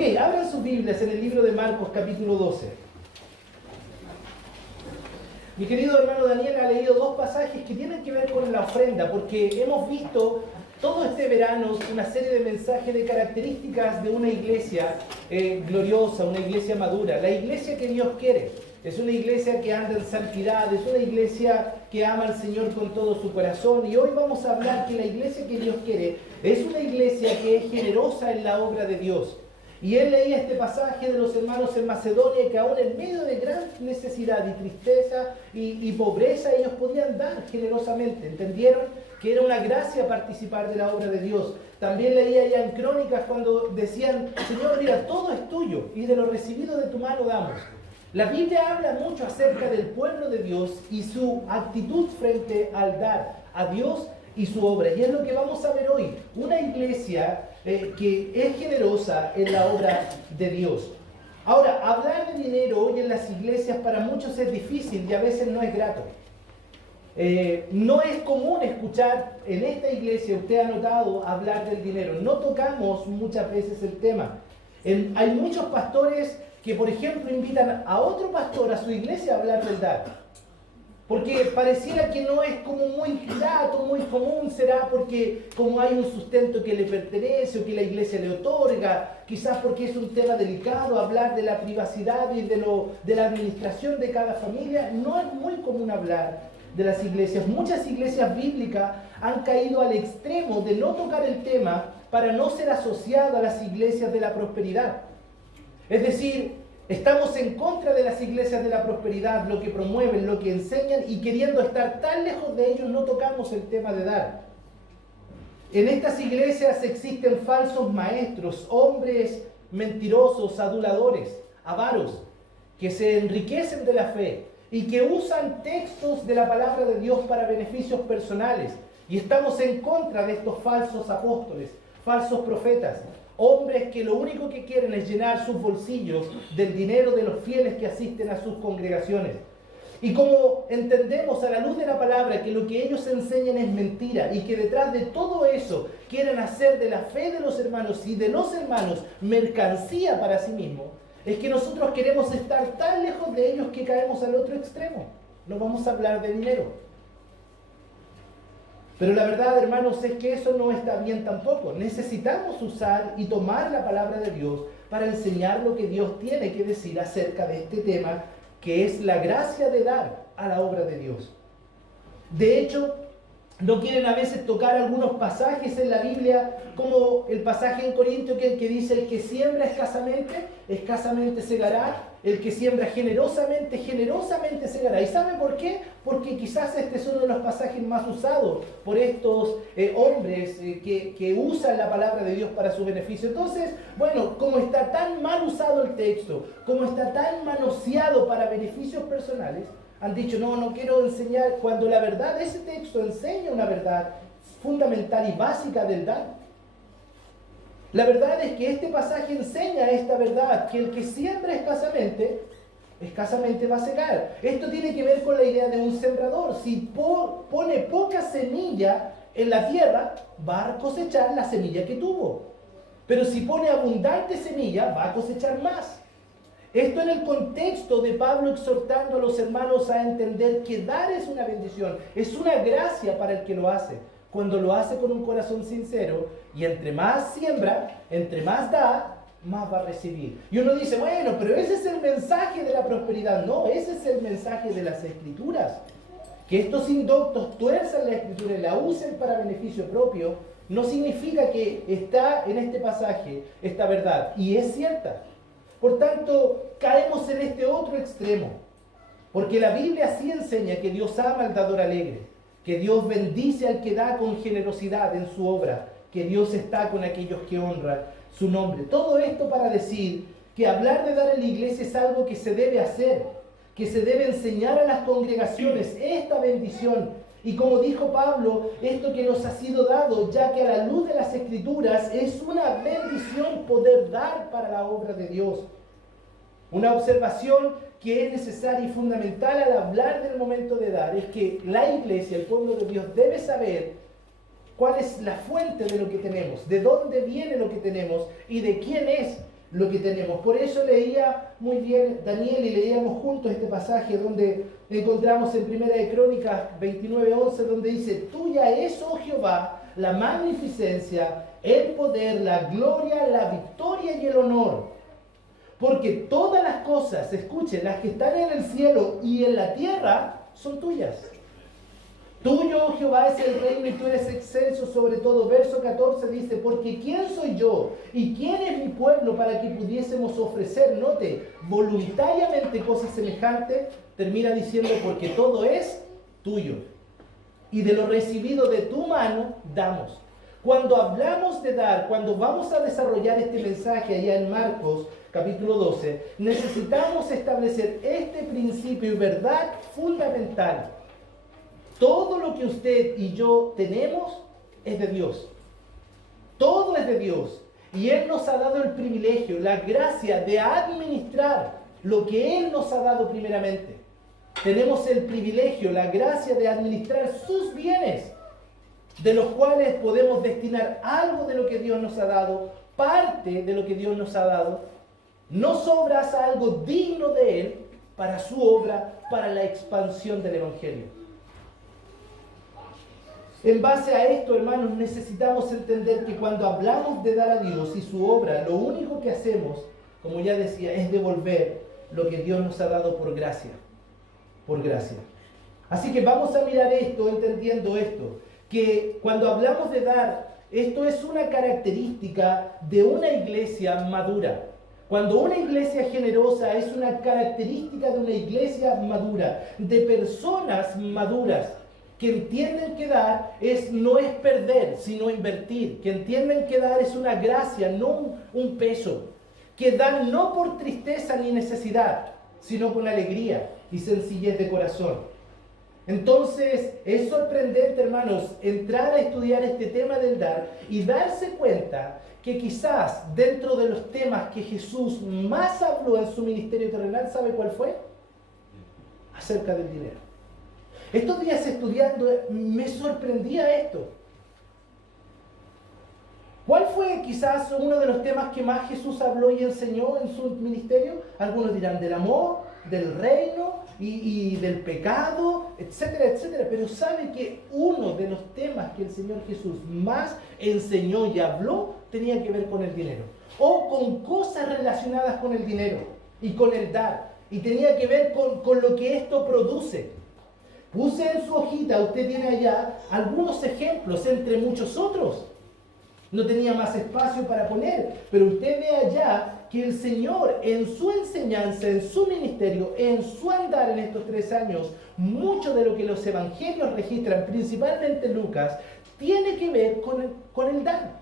Ok, abran sus Biblias en el libro de Marcos, capítulo 12. Mi querido hermano Daniel ha leído dos pasajes que tienen que ver con la ofrenda, porque hemos visto todo este verano una serie de mensajes de características de una iglesia gloriosa, una iglesia madura, la iglesia que Dios quiere. Es una iglesia que anda en santidad, es una iglesia que ama al Señor con todo su corazón. Y hoy vamos a hablar que la iglesia que Dios quiere es una iglesia que es generosa en la obra de Dios. Y él leía este pasaje de los hermanos en Macedonia, que aún en medio de gran necesidad y tristeza y pobreza, ellos podían dar generosamente. Entendieron que era una gracia participar de la obra de Dios. También leía ya en Crónicas cuando decían: Señor, mira, todo es tuyo y de lo recibido de tu mano damos. La Biblia habla mucho acerca del pueblo de Dios y su actitud frente al dar a Dios y su obra. Y es lo que vamos a ver hoy. Una iglesia que es generosa en la obra de Dios. Ahora, hablar de dinero hoy en las iglesias para muchos es difícil y a veces no es grato. No es común escuchar en esta iglesia, usted ha notado, hablar del dinero. No tocamos muchas veces el tema. Hay muchos pastores que, por ejemplo, invitan a otro pastor a su iglesia a hablar del dar. Porque pareciera que no es como muy grato, muy común. Será porque como hay un sustento que le pertenece o que la iglesia le otorga, quizás porque es un tema delicado hablar de la privacidad y de la administración de cada familia. No es muy común hablar de las iglesias. Muchas iglesias bíblicas han caído al extremo de no tocar el tema para no ser asociado a las iglesias de la prosperidad. Es decir, estamos en contra de las iglesias de la prosperidad, lo que promueven, lo que enseñan, y queriendo estar tan lejos de ellos no tocamos el tema de dar. En estas iglesias existen falsos maestros, hombres mentirosos, aduladores, avaros, que se enriquecen de la fe y que usan textos de la palabra de Dios para beneficios personales. Y estamos en contra de estos falsos apóstoles, falsos profetas. Hombres que lo único que quieren es llenar sus bolsillos del dinero de los fieles que asisten a sus congregaciones. Y como entendemos a la luz de la palabra que lo que ellos enseñan es mentira y que detrás de todo eso quieren hacer de la fe de los hermanos y de los hermanos mercancía para sí mismos, es que nosotros queremos estar tan lejos de ellos que caemos al otro extremo. No vamos a hablar de dinero. Pero la verdad, hermanos, es que eso no está bien tampoco. Necesitamos usar y tomar la palabra de Dios para enseñar lo que Dios tiene que decir acerca de este tema, que es la gracia de dar a la obra de Dios. De hecho, no quieren a veces tocar algunos pasajes en la Biblia, como el pasaje en Corintios que dice: el que siembra escasamente, escasamente segará; el que siembra generosamente, generosamente segará. ¿Y sabe por qué? Porque quizás este es uno de los pasajes más usados por estos hombres que usan la palabra de Dios para su beneficio. Entonces, bueno, como está tan mal usado el texto, como está tan manoseado para beneficios personales, han dicho: no quiero enseñar, cuando la verdad, ese texto enseña una verdad fundamental y básica del dar. La verdad es que este pasaje enseña esta verdad, que el que siembra escasamente, escasamente va a segar. Esto tiene que ver con la idea de un sembrador. Si pone poca semilla en la tierra, va a cosechar la semilla que tuvo. Pero si pone abundante semilla, va a cosechar más. Esto en el contexto de Pablo exhortando a los hermanos a entender que dar es una bendición, es una gracia para el que lo hace, cuando lo hace con un corazón sincero, y entre más siembra, entre más da, más va a recibir. Y uno dice: bueno, pero ese es el mensaje de la prosperidad. No, ese es el mensaje de las Escrituras. Que estos indoctos tuerzan la Escritura y la usen para beneficio propio, no significa que está en este pasaje esta verdad, y es cierta. Por tanto, caemos en este otro extremo, porque la Biblia sí enseña que Dios ama al dador alegre, que Dios bendice al que da con generosidad en su obra, que Dios está con aquellos que honran su nombre. Todo esto para decir que hablar de dar en la iglesia es algo que se debe hacer, que se debe enseñar a las congregaciones esta bendición. Y como dijo Pablo, esto que nos ha sido dado, ya que a la luz de las Escrituras es una bendición poder dar para la obra de Dios. Una observación que es necesaria y fundamental al hablar del momento de dar es que la iglesia, el pueblo de Dios, debe saber cuál es la fuente de lo que tenemos, de dónde viene lo que tenemos y de quién es lo que tenemos. Por eso leía muy bien Daniel y leíamos juntos este pasaje donde encontramos en Primera de Crónicas 29:11, donde dice: tuya es, oh Jehová, la magnificencia, el poder, la gloria, la victoria y el honor. Porque todas las cosas, escuchen, las que están en el cielo y en la tierra, son tuyas. Tuyo, oh Jehová, es el reino y tú eres excelso sobre todo. Verso 14 dice: porque ¿quién soy yo y quién es mi pueblo para que pudiésemos ofrecer, note, voluntariamente cosas semejantes? Termina diciendo: porque todo es tuyo. Y de lo recibido de tu mano, damos. Cuando hablamos de dar, cuando vamos a desarrollar este mensaje allá en Marcos, capítulo 12, necesitamos establecer este principio y verdad fundamental. Todo lo que usted y yo tenemos es de Dios. Todo es de Dios. Y Él nos ha dado el privilegio, la gracia de administrar lo que Él nos ha dado primeramente. Tenemos el privilegio, la gracia de administrar sus bienes, de los cuales podemos destinar algo de lo que Dios nos ha dado, parte de lo que Dios nos ha dado. No sobras algo digno de Él para su obra, para la expansión del Evangelio. En base a esto, hermanos, necesitamos entender que cuando hablamos de dar a Dios y su obra, lo único que hacemos, como ya decía, es devolver lo que Dios nos ha dado por gracia. Por gracia. Así que vamos a mirar esto, entendiendo esto, que cuando hablamos de dar, esto es una característica de una iglesia madura. Cuando una iglesia generosa es una característica de una iglesia madura, de personas maduras, que entienden que dar no es perder, sino invertir. Que entienden que dar es una gracia, no un peso. Que dan no por tristeza ni necesidad, sino con alegría y sencillez de corazón. Entonces, es sorprendente, hermanos, entrar a estudiar este tema del dar y darse cuenta que quizás dentro de los temas que Jesús más habló en su ministerio terrenal, ¿sabe cuál fue? Acerca del dinero. Estos días estudiando me sorprendía esto. ¿Cuál fue quizás uno de los temas que más Jesús habló y enseñó en su ministerio? Algunos dirán del amor, del reino y del pecado, etcétera, etcétera. Pero ¿sabe que uno de los temas que el Señor Jesús más enseñó y habló tenía que ver con el dinero? O con cosas relacionadas con el dinero y con el dar. Y tenía que ver con lo que esto produce. Puse en su hojita, usted tiene allá, algunos ejemplos entre muchos otros. No tenía más espacio para poner, pero usted ve allá que el Señor en su enseñanza, en su ministerio, en su andar en estos 3 años, mucho de lo que los evangelios registran, principalmente Lucas, tiene que ver con el dar,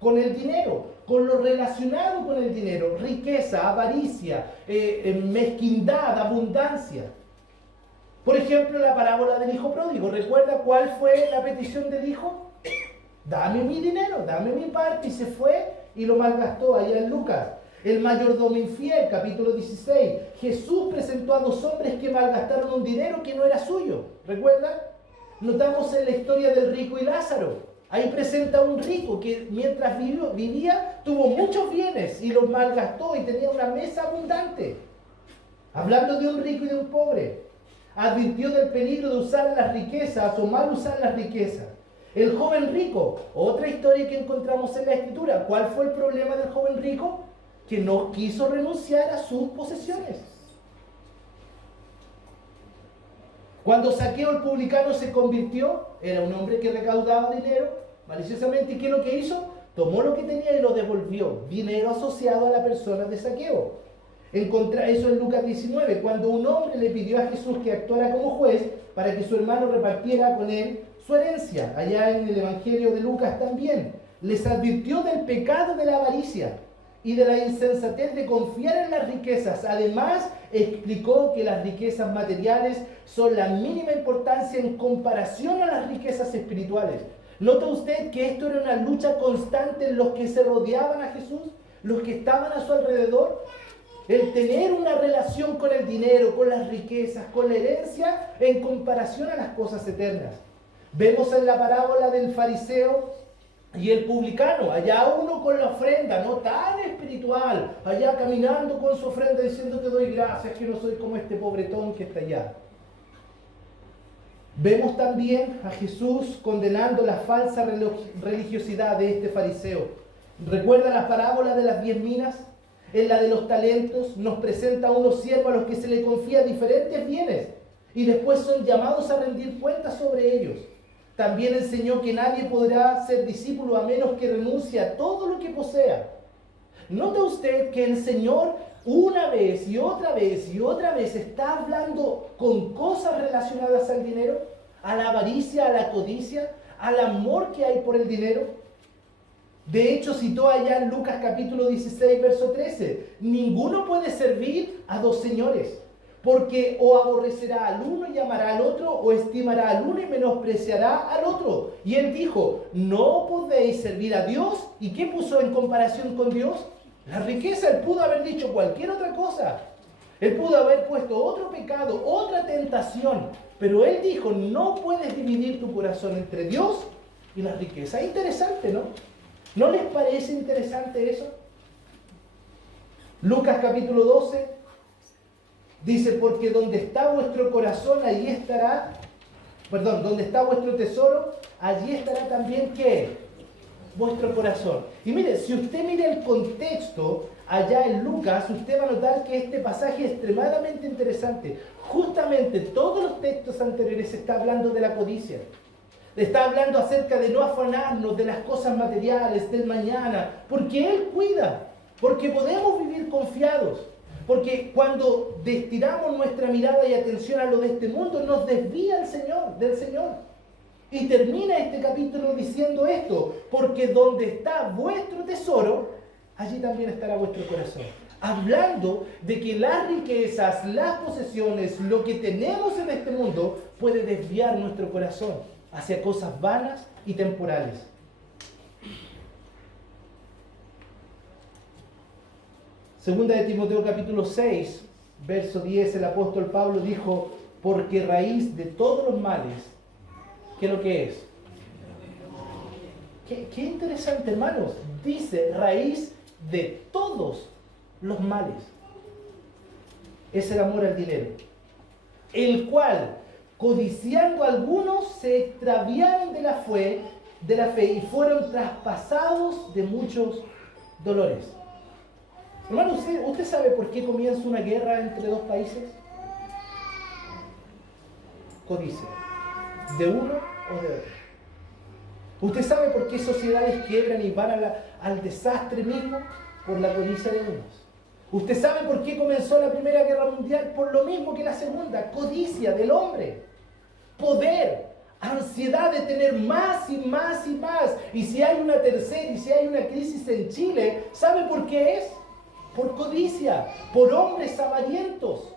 con el dinero, con lo relacionado con el dinero, riqueza, avaricia, mezquindad, abundancia. Por ejemplo, la parábola del hijo pródigo. ¿Recuerda cuál fue la petición del hijo? Dame mi dinero, dame mi parte. Y se fue y lo malgastó allá en Lucas. El mayordomo infiel, capítulo 16. Jesús presentó a 2 hombres que malgastaron un dinero que no era suyo. ¿Recuerda? Notamos en la historia del rico y Lázaro. Ahí presenta a un rico que mientras vivía tuvo muchos bienes y los malgastó y tenía una mesa abundante. Hablando de un rico y de un pobre. Advirtió del peligro de usar las riquezas o mal usar las riquezas. El joven rico, otra historia que encontramos en la Escritura. ¿Cuál fue el problema del joven rico? Que no quiso renunciar a sus posesiones. Cuando Zaqueo el publicano se convirtió, era un hombre que recaudaba dinero maliciosamente. ¿Y qué es lo que hizo? Tomó lo que tenía y lo devolvió. Dinero asociado a la persona de Zaqueo. Eso en Lucas 19, cuando un hombre le pidió a Jesús que actuara como juez para que su hermano repartiera con él su herencia. Allá en el Evangelio de Lucas también. Les advirtió del pecado de la avaricia y de la insensatez de confiar en las riquezas. Además, explicó que las riquezas materiales son la mínima importancia en comparación a las riquezas espirituales. ¿Nota usted que esto era una lucha constante en los que se rodeaban a Jesús? Los que estaban a su alrededor. El tener una relación con el dinero, con las riquezas, con la herencia, en comparación a las cosas eternas. Vemos en la parábola del fariseo Y el publicano, allá uno con la ofrenda, no tan espiritual, allá caminando con su ofrenda diciendo te doy gracias que no soy como este pobretón que está allá. Vemos también a Jesús condenando la falsa religiosidad de este fariseo. ¿Recuerda la parábola de las 10 minas? En la de los talentos nos presenta a unos siervos a los que se le confía diferentes bienes y después son llamados a rendir cuentas sobre ellos. También enseñó que nadie podrá ser discípulo a menos que renuncie a todo lo que posea. ¿Nota usted que el Señor una vez y otra vez y otra vez está hablando con cosas relacionadas al dinero, a la avaricia, a la codicia, al amor que hay por el dinero? De hecho, citó allá en Lucas capítulo 16, verso 13, ninguno puede servir a dos señores, porque o aborrecerá al uno y amará al otro, o estimará al uno y menospreciará al otro. Y él dijo, no podéis servir a Dios. ¿Y qué puso en comparación con Dios? La riqueza. Él pudo haber dicho cualquier otra cosa. Él pudo haber puesto otro pecado, otra tentación. Pero él dijo, no puedes dividir tu corazón entre Dios y la riqueza. Es interesante, ¿no? ¿No les parece interesante eso? Lucas capítulo 12 dice, porque donde está vuestro corazón, allí estará, donde está vuestro tesoro, allí estará también, ¿qué? Vuestro corazón. Y mire, si usted mira el contexto allá en Lucas, usted va a notar que este pasaje es extremadamente interesante. Justamente todos los textos anteriores está hablando de la codicia. Está hablando acerca de no afanarnos de las cosas materiales, del mañana, porque Él cuida, porque podemos vivir confiados. Porque cuando destinamos nuestra mirada y atención a lo de este mundo, nos desvía del Señor. Y termina este capítulo diciendo esto, porque donde está vuestro tesoro, allí también estará vuestro corazón. Hablando de que las riquezas, las posesiones, lo que tenemos en este mundo, puede desviar nuestro corazón hacia cosas vanas y temporales. Segunda de Timoteo capítulo 6, verso 10, el apóstol Pablo dijo, porque raíz de todos los males, ¿qué es lo que es? Qué interesante, hermanos. Dice, raíz de todos los males es el amor al dinero, el cual, codiciando algunos, se extraviaron de la fe y fueron traspasados de muchos dolores. Hermano, ¿usted sabe por qué comienza una guerra entre dos países? Codicia. ¿De uno o de otro? ¿Usted sabe por qué sociedades quiebran y van al desastre mismo? Por la codicia de unos. ¿Usted sabe por qué comenzó la Primera Guerra Mundial? Por lo mismo que la Segunda. Codicia del hombre. Poder. Ansiedad de tener más y más y más. Y si hay una tercera y si hay una crisis en Chile, ¿sabe por qué es? Por codicia, por hombres avarientos,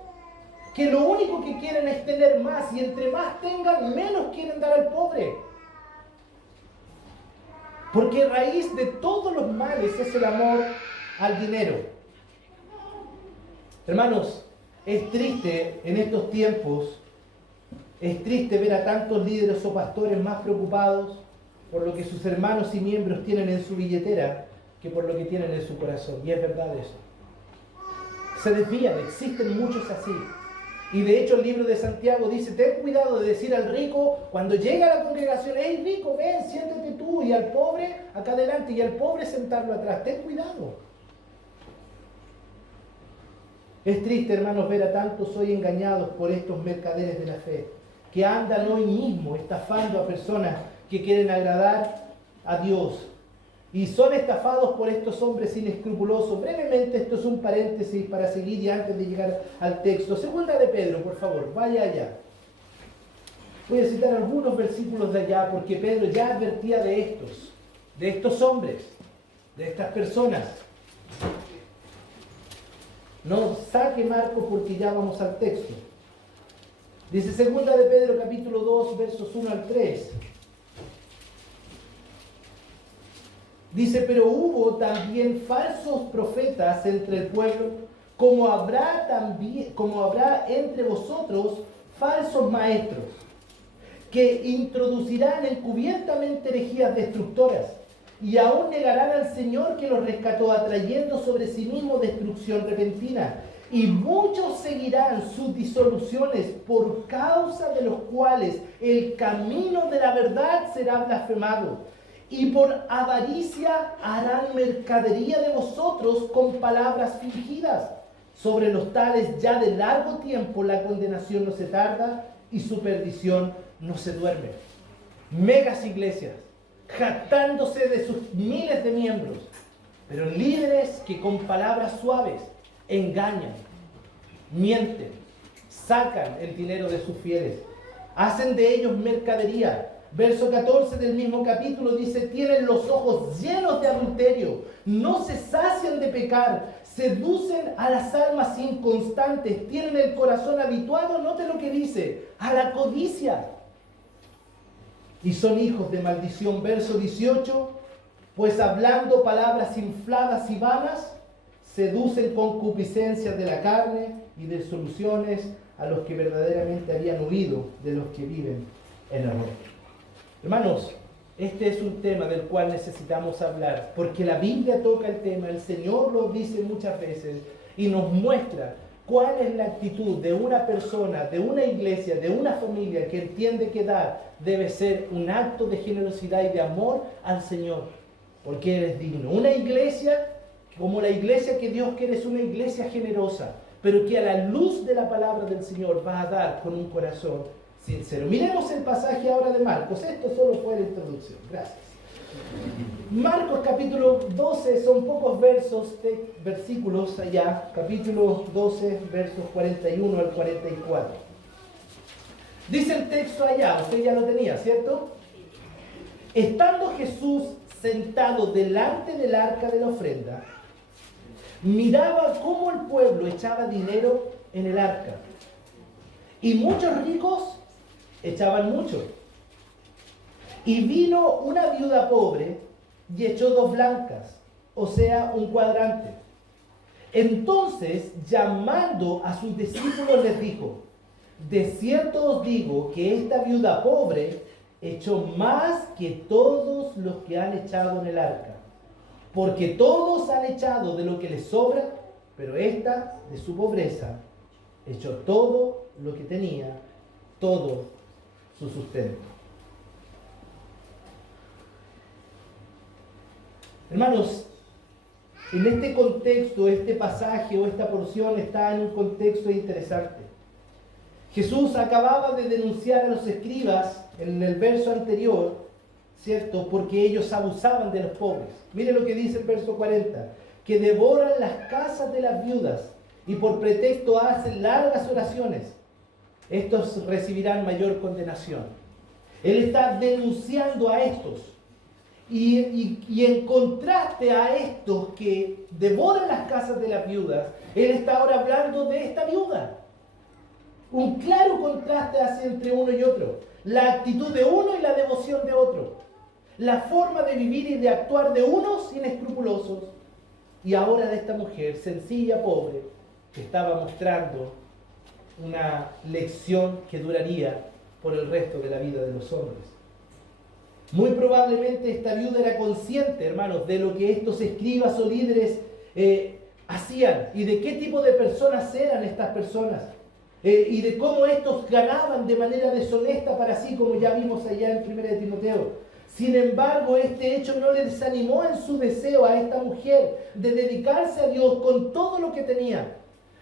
que lo único que quieren es tener más, y entre más tengan, menos quieren dar al pobre. Porque raíz de todos los males es el amor al dinero. Hermanos, es triste en estos tiempos, es triste ver a tantos líderes o pastores más preocupados por lo que sus hermanos y miembros tienen en su billetera que por lo que tienen en su corazón. Y es verdad eso. Se desvían, existen muchos así. Y de hecho el libro de Santiago dice, ten cuidado de decir al rico, cuando llega a la congregación, hey rico, ven, siéntate tú, y al pobre acá adelante, y al pobre sentarlo atrás. Ten cuidado. Es triste, hermanos, ver a tantos hoy engañados por estos mercaderes de la fe, que andan hoy mismo estafando a personas que quieren agradar a Dios. Y son estafados por estos hombres inescrupulosos. Brevemente, esto es un paréntesis para seguir y antes de llegar al texto. Segunda de Pedro, por favor, vaya allá. Voy a citar algunos versículos de allá porque Pedro ya advertía de estos hombres, de estas personas. No saque Marcos porque ya vamos al texto. Dice Segunda de Pedro capítulo 2, versos 1 al 3. Dice, pero hubo también falsos profetas entre el pueblo, como habrá entre vosotros falsos maestros, que introducirán encubiertamente herejías destructoras, y aún negarán al Señor que los rescató, atrayendo sobre sí mismo destrucción repentina. Y muchos seguirán sus disoluciones, por causa de los cuales el camino de la verdad será blasfemado. Y por avaricia harán mercadería de vosotros con palabras fingidas. Sobre los tales ya de largo tiempo la condenación no se tarda y su perdición no se duerme. Megas iglesias, jactándose de sus miles de miembros, pero líderes que con palabras suaves engañan, mienten, sacan el dinero de sus fieles, hacen de ellos mercadería. Verso 14 del mismo capítulo dice: tienen los ojos llenos de adulterio, no se sacian de pecar, seducen a las almas inconstantes, tienen el corazón habituado, note lo que dice, a la codicia. Y son hijos de maldición. Verso 18: pues hablando palabras infladas y vanas, seducen concupiscencias de la carne y de soluciones a los que verdaderamente habían huido de los que viven en error. Hermanos, este es un tema del cual necesitamos hablar, porque la Biblia toca el tema, el Señor lo dice muchas veces y nos muestra cuál es la actitud de una persona, de una iglesia, de una familia que entiende que dar debe ser un acto de generosidad y de amor al Señor, porque Él es digno. Una iglesia, como la iglesia que Dios quiere, es una iglesia generosa, pero que a la luz de la palabra del Señor va a dar con un corazón sincero. Miremos el pasaje ahora de Marcos. Esto solo fue la introducción. Gracias. Marcos capítulo 12, son pocos versículos allá. Capítulo 12, versos 41 al 44. Dice el texto allá, usted ya lo tenía, ¿cierto? Estando Jesús sentado delante del arca de la ofrenda, miraba cómo el pueblo echaba dinero en el arca. Y muchos ricos echaban mucho. Y vino una viuda pobre y echó 2 blancas, o sea, un cuadrante. Entonces, llamando a sus discípulos, les dijo: de cierto os digo que esta viuda pobre echó más que todos los que han echado en el arca. Porque todos han echado de lo que les sobra, pero esta, de su pobreza, echó todo lo que tenía, todo su sustento. Hermanos, en este contexto, este pasaje o esta porción está en un contexto interesante. Jesús acababa de denunciar a los escribas en el verso anterior, ¿cierto? Porque ellos abusaban de los pobres. Mire lo que dice el verso 40, que devoran las casas de las viudas y por pretexto hacen largas oraciones. Estos recibirán mayor condenación. Él está denunciando a estos. Y en contraste a estos que devoran las casas de las viudas, Él está ahora hablando de esta viuda. Un claro contraste hace entre uno y otro. La actitud de uno y la devoción de otro. La forma de vivir y de actuar de unos inescrupulosos y ahora de esta mujer sencilla, pobre, que estaba mostrando una lección que duraría por el resto de la vida de los hombres. Muy probablemente esta viuda era consciente, hermanos, de lo que estos escribas o líderes hacían y de qué tipo de personas eran estas personas y de cómo estos ganaban de manera deshonesta para sí, como ya vimos allá en 1 de Timoteo. Sin embargo, este hecho no le desanimó en su deseo a esta mujer de dedicarse a Dios con todo lo que tenía.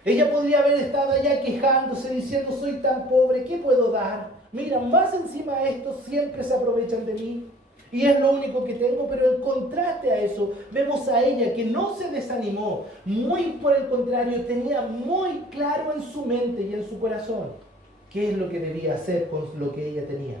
Ella podría haber estado allá quejándose, diciendo: soy tan pobre, ¿qué puedo dar? Mira, más encima de esto siempre se aprovechan de mí y es lo único que tengo. Pero en contraste a eso, vemos a ella que no se desanimó, muy por el contrario, tenía muy claro en su mente y en su corazón qué es lo que debía hacer con lo que ella tenía.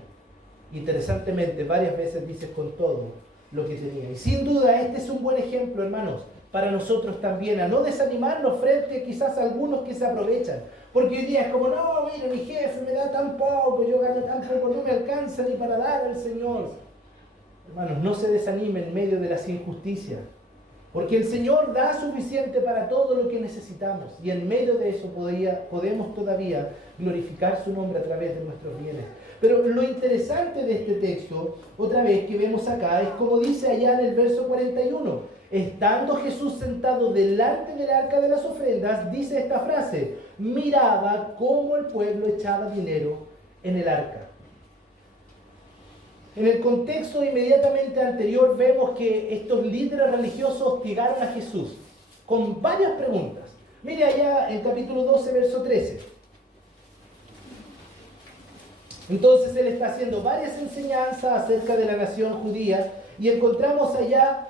Interesantemente, varias veces dice con todo lo que tenía. Y sin duda este es un buen ejemplo, hermanos, para nosotros también, a no desanimarnos frente quizás a algunos que se aprovechan. Porque hoy día es como: no, mira, mi jefe me da tan poco, yo gano tan poco, no me alcanza ni para dar al Señor. Hermanos, no se desanimen en medio de las injusticias. Porque el Señor da suficiente para todo lo que necesitamos. Y en medio de eso podemos todavía glorificar su nombre a través de nuestros bienes. Pero lo interesante de este texto, otra vez que vemos acá, es como dice allá en el verso 41. Estando Jesús sentado delante del arca de las ofrendas, dice esta frase: miraba cómo el pueblo echaba dinero en el arca. En el contexto inmediatamente anterior vemos que estos líderes religiosos hostigaron a Jesús con varias preguntas. Mire allá en capítulo 12, verso 13. Entonces él está haciendo varias enseñanzas acerca de la nación judía y encontramos allá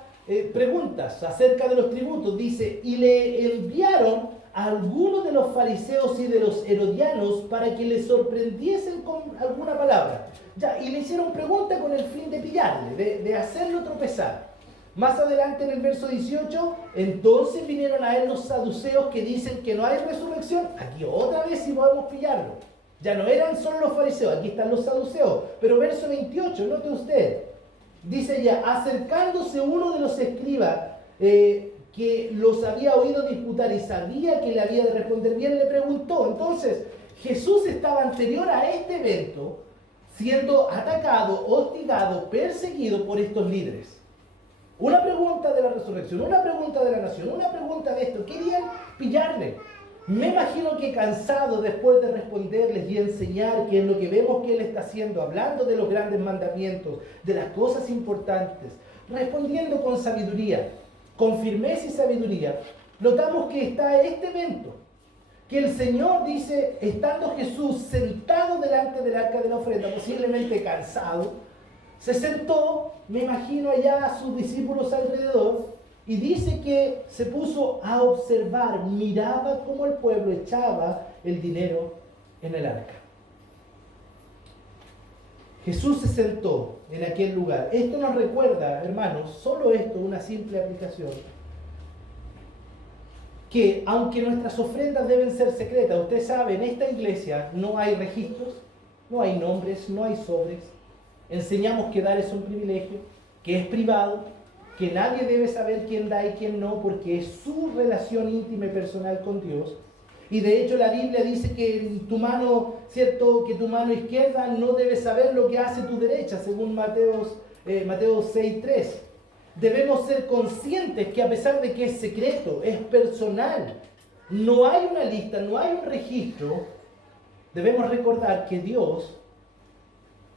preguntas acerca de los tributos. Dice, y le enviaron a algunos de los fariseos y de los herodianos para que le sorprendiesen con alguna palabra. Ya, y le hicieron preguntas con el fin de pillarle, de hacerlo tropezar. Más adelante en el verso 18, entonces vinieron a él los saduceos que dicen que no hay resurrección. Aquí otra vez sí podemos pillarlo. Ya no eran solo los fariseos, aquí están los saduceos. Pero verso 28, note usted, dice ya, acercándose uno de los escribas que los había oído disputar y sabía que le había de responder bien, le preguntó. Entonces, Jesús estaba anterior a este evento, siendo atacado, hostigado, perseguido por estos líderes. Una pregunta de la resurrección, una pregunta de la nación, una pregunta de esto. Querían pillarle. Me imagino que cansado después de responderles y enseñar, que es lo que vemos que él está haciendo, hablando de los grandes mandamientos, de las cosas importantes, respondiendo con sabiduría, con firmeza y sabiduría, notamos que está este evento, que el Señor dice, estando Jesús sentado delante del arca de la ofrenda, posiblemente cansado, se sentó, me imagino allá a sus discípulos alrededor, y dice que se puso a observar, miraba cómo el pueblo echaba el dinero en el arca. Jesús se sentó en aquel lugar. Esto nos recuerda, hermanos, solo esto, una simple aplicación, que aunque nuestras ofrendas deben ser secretas, usted sabe, en esta iglesia no hay registros, no hay nombres, no hay sobres. Enseñamos que dar es un privilegio, que es privado, que nadie debe saber quién da y quién no, porque es su relación íntima y personal con Dios. Y de hecho la Biblia dice que tu mano, ¿cierto?, que tu mano izquierda no debe saber lo que hace tu derecha, según Mateo 6:3. Debemos ser conscientes que a pesar de que es secreto, es personal, no hay una lista, no hay un registro, debemos recordar que Dios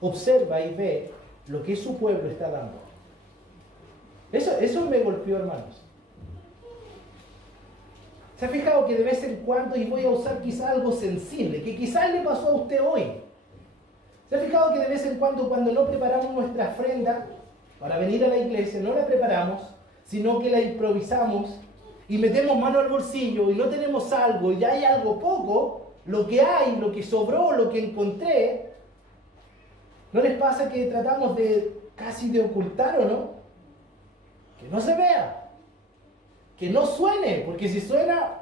observa y ve lo que su pueblo está dando. Eso me golpeó, hermanos. ¿Se ha fijado que de vez en cuando, y voy a usar quizás algo sensible, que quizás le pasó a usted hoy? ¿Se ha fijado que de vez en cuando no preparamos nuestra ofrenda para venir a la iglesia, no la preparamos, sino que la improvisamos y metemos mano al bolsillo y no tenemos algo y hay algo poco, lo que hay, lo que sobró, lo que encontré? ¿No les pasa que tratamos casi de ocultar o no? Que no se vea, que no suene, porque si suena,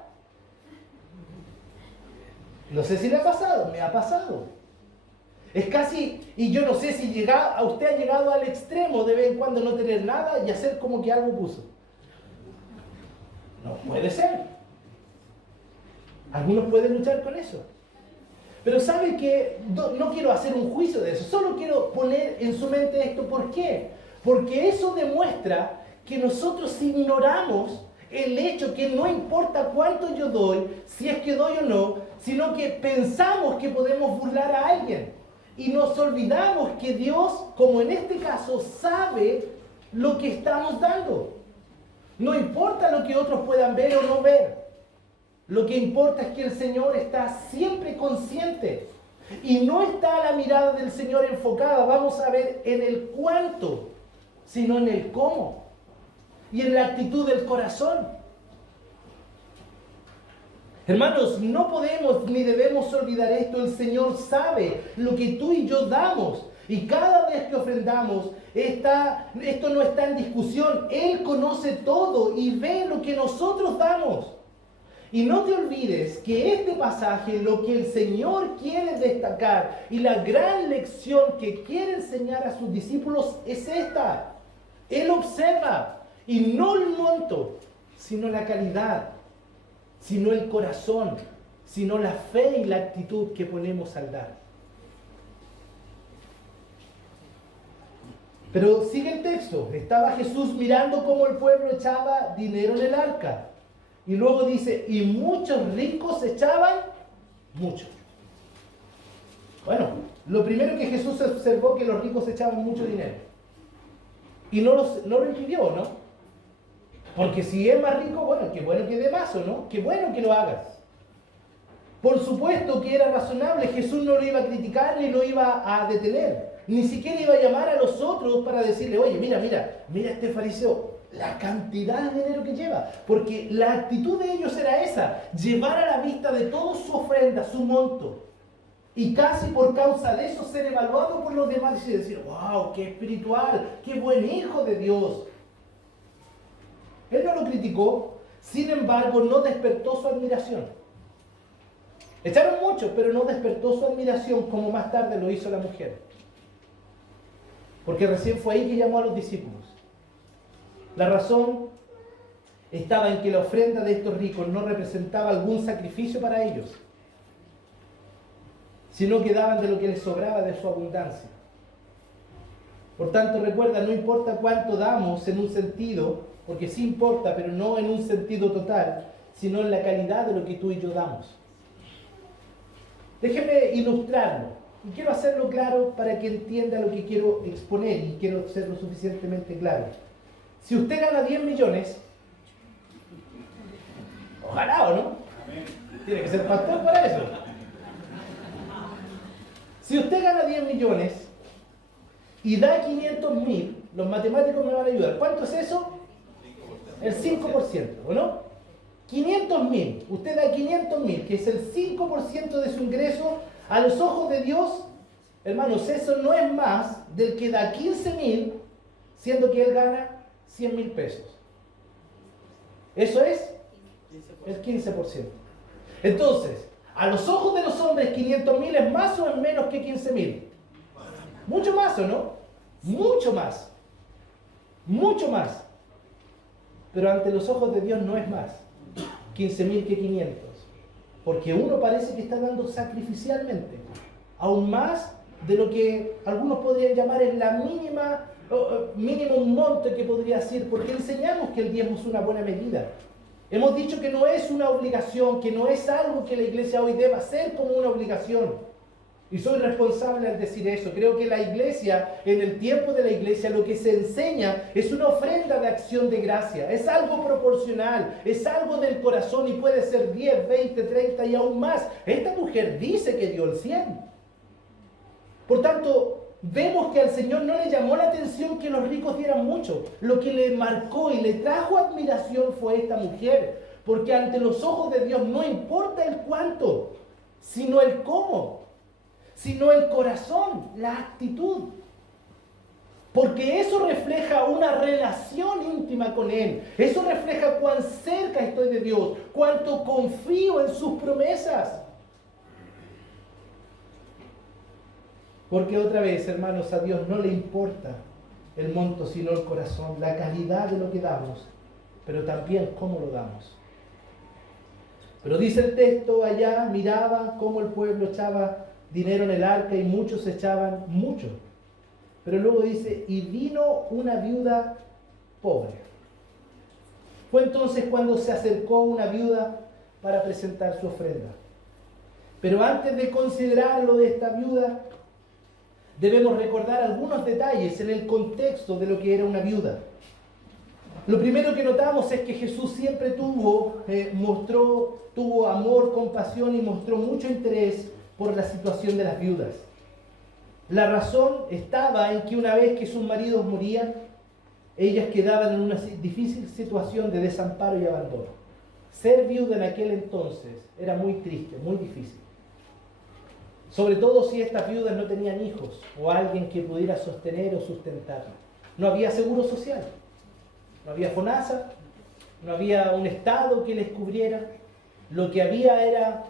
no sé si le ha pasado, me ha pasado. Es casi, y yo no sé si usted ha llegado al extremo de vez en cuando no tener nada y hacer como que algo puso. No puede ser. Algunos pueden luchar con eso. Pero sabe que no quiero hacer un juicio de eso, solo quiero poner en su mente esto. ¿Por qué? Porque eso demuestra que nosotros ignoramos el hecho que no importa cuánto yo doy, si es que doy o no, sino que pensamos que podemos burlar a alguien. Y nos olvidamos que Dios, como en este caso, sabe lo que estamos dando. No importa lo que otros puedan ver o no ver. Lo que importa es que el Señor está siempre consciente. Y no está la mirada del Señor enfocada, vamos a ver, en el cuánto, sino en el cómo. Y en la actitud del corazón. Hermanos, no podemos ni debemos olvidar esto. El Señor sabe lo que tú y yo damos. Y cada vez que ofrendamos, esto no está en discusión. Él conoce todo y ve lo que nosotros damos. Y no te olvides que este pasaje, lo que el Señor quiere destacar y la gran lección que quiere enseñar a sus discípulos es esta. Él observa Y no el monto, sino la calidad, sino el corazón, sino la fe y la actitud que ponemos al dar. Pero sigue el texto. Estaba Jesús mirando cómo el pueblo echaba dinero en el arca. Y luego dice, y muchos ricos echaban mucho. Bueno, lo primero que Jesús observó que los ricos echaban mucho dinero. Y no lo impidió, ¿no? Porque si es más rico, bueno, qué bueno que dé más, ¿o no? Qué bueno que lo hagas. Por supuesto que era razonable. Jesús no lo iba a criticar ni lo iba a detener. Ni siquiera iba a llamar a los otros para decirle, oye, mira este fariseo, la cantidad de dinero que lleva. Porque la actitud de ellos era esa, llevar a la vista de todos su ofrenda, su monto. Y casi por causa de eso ser evaluado por los demás y decir, wow, qué espiritual, qué buen hijo de Dios. Él no lo criticó, sin embargo no despertó su admiración. Echaron mucho, pero no despertó su admiración como más tarde lo hizo la mujer. Porque recién fue ahí que llamó a los discípulos. La razón estaba en que la ofrenda de estos ricos no representaba algún sacrificio para ellos, sino que daban de lo que les sobraba de su abundancia. Por tanto, recuerda, no importa cuánto damos en un sentido, porque sí importa, pero no en un sentido total, sino en la calidad de lo que tú y yo damos. Déjeme ilustrarlo. Y quiero hacerlo claro para que entienda lo que quiero exponer y quiero ser lo suficientemente claro. Si usted gana 10 millones, ojalá o no, tiene que ser pastor para eso. Si usted gana 10 millones y da 500.000, los matemáticos me van a ayudar. ¿Cuánto es eso? El 5%, ¿o no? 500.000, usted da 500.000, que es el 5% de su ingreso. A los ojos de Dios, hermanos, eso no es más del que da 15.000, siendo que él gana 100.000 pesos. Eso es el 15%. Entonces, a los ojos de los hombres, 500.000 es más o es menos que 15.000. Mucho más, ¿o no? Mucho más. Mucho más. Pero ante los ojos de Dios no es más 15.000 que 500. Porque uno parece que está dando sacrificialmente, aún más de lo que algunos podrían llamar en la mínimo monto que podría ser, porque enseñamos que el diezmo es una buena medida. Hemos dicho que no es una obligación, que no es algo que la iglesia hoy deba hacer como una obligación. Y soy responsable al decir eso. Creo que la iglesia, en el tiempo de la iglesia, lo que se enseña es una ofrenda de acción de gracia. Es algo proporcional, es algo del corazón y puede ser 10, 20, 30 y aún más. Esta mujer dice que dio el 100. Por tanto, vemos que al Señor no le llamó la atención que los ricos dieran mucho. Lo que le marcó y le trajo admiración fue esta mujer. Porque ante los ojos de Dios no importa el cuánto, sino el cómo. Sino el corazón, la actitud. Porque eso refleja una relación íntima con Él. Eso refleja cuán cerca estoy de Dios, cuánto confío en sus promesas. Porque otra vez, hermanos, a Dios no le importa el monto, sino el corazón, la calidad de lo que damos, pero también cómo lo damos. Pero dice el texto, allá miraba cómo el pueblo echaba dinero en el arca y muchos echaban mucho. Pero luego dice, y vino una viuda pobre. Fue entonces cuando se acercó una viuda para presentar su ofrenda. Pero antes de considerar lo de esta viuda, debemos recordar algunos detalles en el contexto de lo que era una viuda. Lo primero que notamos es que Jesús siempre tuvo amor, compasión y mostró mucho interés por la situación de las viudas. La razón estaba en que una vez que sus maridos morían, ellas quedaban en una difícil situación de desamparo y abandono. Ser viuda en aquel entonces era muy triste, muy difícil. Sobre todo si estas viudas no tenían hijos o alguien que pudiera sostener o sustentarlas. No había seguro social, no había FONASA, no había un Estado que les cubriera. Lo que había era,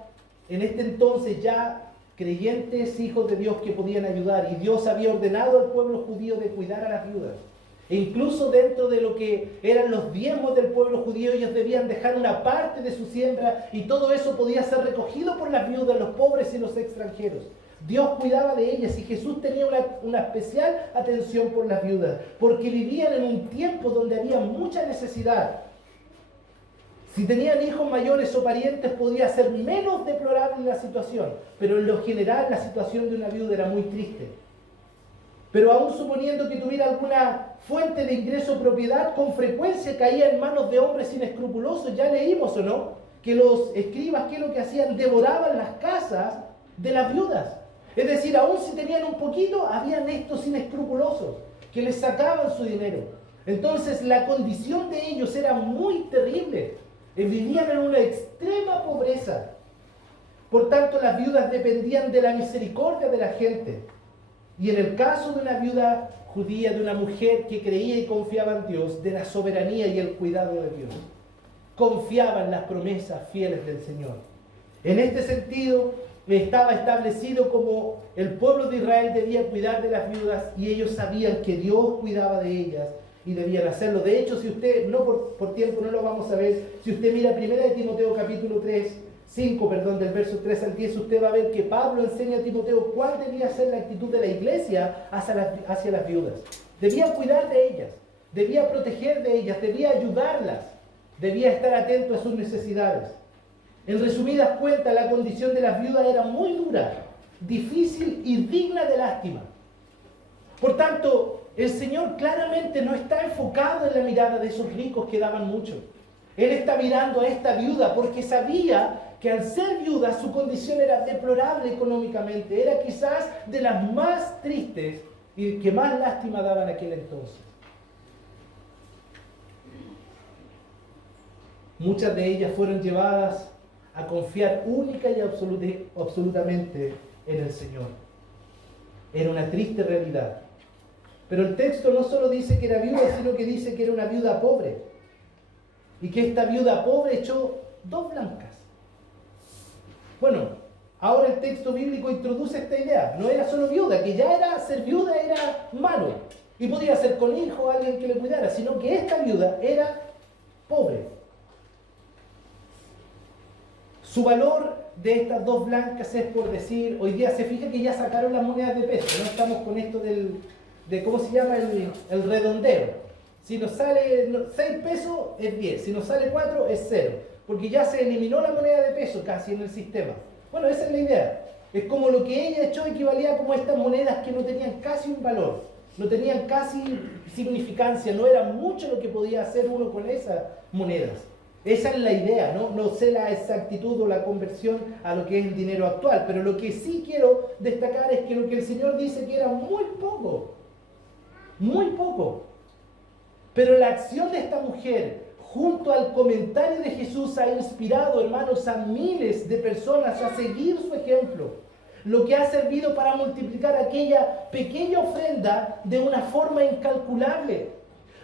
en este entonces ya, creyentes hijos de Dios que podían ayudar. Y Dios había ordenado al pueblo judío de cuidar a las viudas. E incluso dentro de lo que eran los diezmos del pueblo judío, ellos debían dejar una parte de su siembra y todo eso podía ser recogido por las viudas, los pobres y los extranjeros. Dios cuidaba de ellas y Jesús tenía una especial atención por las viudas, porque vivían en un tiempo donde había mucha necesidad. Si tenían hijos mayores o parientes podía ser menos deplorable la situación, pero en lo general la situación de una viuda era muy triste. Pero aún suponiendo que tuviera alguna fuente de ingreso o propiedad, con frecuencia caía en manos de hombres inescrupulosos. Ya leímos, ¿o no?, que los escribas, ¿qué es lo que hacían? Devoraban las casas de las viudas. Es decir, aún si tenían un poquito, habían estos inescrupulosos que les sacaban su dinero. Entonces la condición de ellos era muy terrible. Vivían en una extrema pobreza. Por tanto, las viudas dependían de la misericordia de la gente. Y en el caso de una viuda judía, de una mujer que creía y confiaba en Dios, de la soberanía y el cuidado de Dios, confiaba en las promesas fieles del Señor. En este sentido, estaba establecido como el pueblo de Israel debía cuidar de las viudas y ellos sabían que Dios cuidaba de ellas y debían hacerlo. De hecho, si usted, no por tiempo no lo vamos a ver, si usted mira 1 de Timoteo capítulo 5, del verso 3 al 10, usted va a ver que Pablo enseña a Timoteo cuál debía ser la actitud de la iglesia hacia las viudas. Debía cuidar de ellas, debía proteger de ellas, debía ayudarlas, debía estar atento a sus necesidades. En resumidas cuentas, la condición de las viudas era muy dura, difícil y digna de lástima. Por tanto, el Señor claramente no está enfocado en la mirada de esos ricos que daban mucho. Él está mirando a esta viuda porque sabía que al ser viuda su condición era deplorable económicamente, era quizás de las más tristes y que más lástima daban en aquel entonces. Muchas de ellas fueron llevadas a confiar única y absolutamente en el Señor. Era una triste realidad. Pero el texto no solo dice que era viuda, sino que dice que era una viuda pobre. Y que esta viuda pobre echó 2 blancas. Bueno, ahora el texto bíblico introduce esta idea. No era solo viuda, que ya ser viuda era malo. Y podía ser con hijo, alguien que le cuidara, sino que esta viuda era pobre. Su valor de estas 2 blancas es, por decir, hoy día se fija que ya sacaron las monedas de peso, no estamos con esto de ¿cómo se llama? El redondeo. Si nos sale 6 pesos es 10, si nos sale 4 es 0, porque ya se eliminó la moneda de peso casi en el sistema. Bueno, esa es la idea. Es como lo que ella echó equivalía como estas monedas que no tenían casi un valor, no tenían casi significancia, no era mucho lo que podía hacer uno con esas monedas. Esa es la idea, ¿no? No sé la exactitud o la conversión a lo que es el dinero actual, pero lo que sí quiero destacar es que lo que el Señor dice que era muy poco, muy poco. Pero la acción de esta mujer, junto al comentario de Jesús, ha inspirado, hermanos, a miles de personas a seguir su ejemplo, lo que ha servido para multiplicar aquella pequeña ofrenda de una forma incalculable.